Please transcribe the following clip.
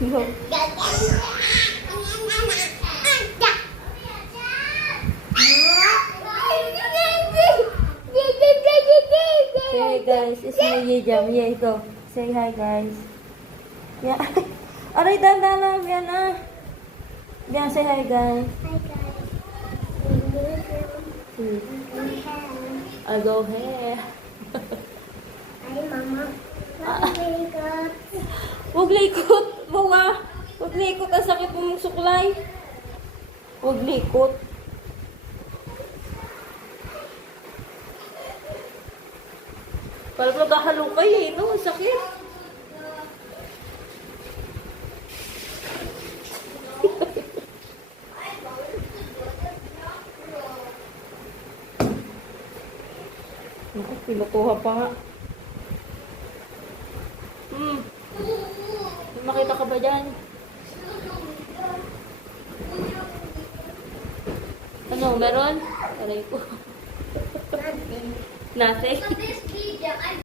No. Hey guys, it's me, Yijam. Yeah, ikaw. Say hi, guys. Yeah. Aray, dandan lang. Yan ah. Yan, say hi, guys. Hi, guys. Hmm. I go hair. Hi, mama. Ah. Huwag likot. Huwag likot. Huwag likot. Ang sakit mong suklay. Huwag likot. Parang naghahalo kayo eh, no? Ang sakit. Naku, pinutuha pa nga. Hmm. Makita ka ba dyan? Ano, meron? Aray ko. Nothing. Nothing. This video, I